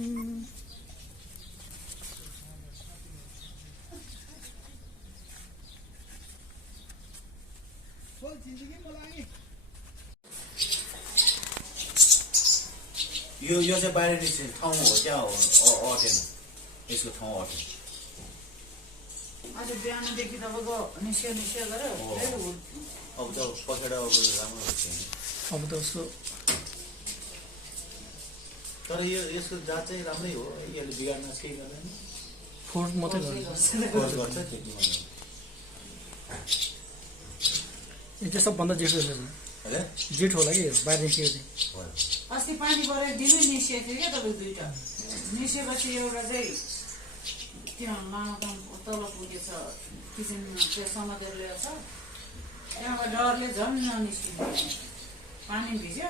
यो चाहिँ बाहिर निस्किने ठाउँ हो क्या अटेन यसको ठाउँ अटेन आज बिहानदेखि तपाईँको निस्कियो गरेर अब त पखेडा राम्रो हुन्छ अब त उसको तर यसको जात चाहिँ राम्रै हो यसले बिगार्न केही गर्दैन फोर्स मात्रै गर्छ त्यति मात्रै यो सबभन्दा जेठो छ जेठो होला कि बाहिर निस्केको चाहिँ अस्ति पानी परेर दिनै निस्किएको थियो क्या तपाईँ दुईवटा निस्केपछि एउटा चाहिँ त्यहाँ माउगाउँ तल पुगेछ किचनमा त्यो समातेर ल्याएको छ त्यहाँबाट डरले झन् ननिस्किनु पानी भिज्यो